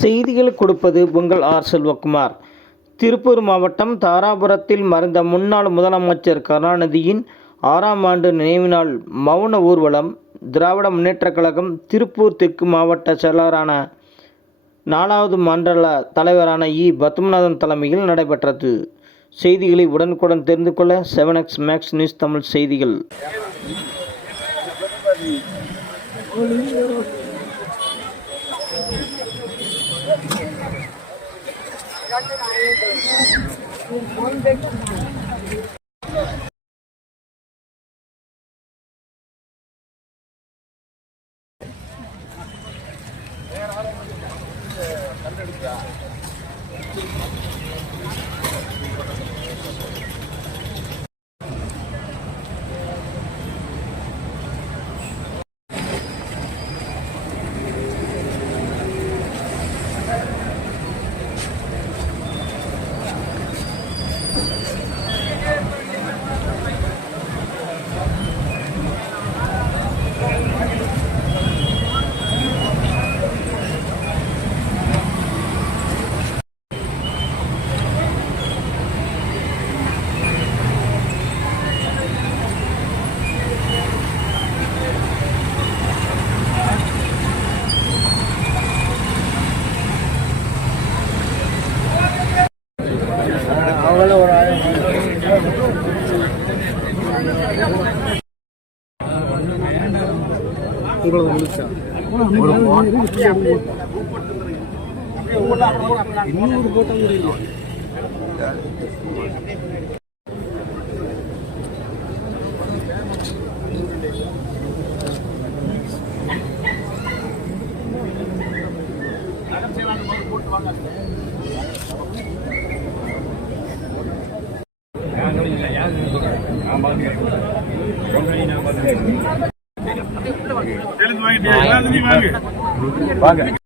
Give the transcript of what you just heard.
செய்திகள் கொடுப்பது உங்கள் ஆர் செல்வகுமார். திருப்பூர் மாவட்டம் தாராபுரத்தில் மறைந்த முன்னாள் முதலமைச்சர் கருணாநிதியின் ஆறாம் ஆண்டு நினைவு நாள் மௌன ஊர்வலம் திராவிட முன்னேற்றக் கழகம் திருப்பூர் தெற்கு மாவட்ட செயலாளரான நாலாவது மண்டல தலைவரான இ. பத்மநாதன் தலைமையில் நடைபெற்றது. செய்திகளை உடனுக்குடன் தெரிந்து கொள்ள seven X max news Tamil செய்திகள். கண்டெடுத்தா உங்களுக்கு முடிச்சா ஒரு இன்னொரு போட்டம் முடியல வாங்க வாங்க.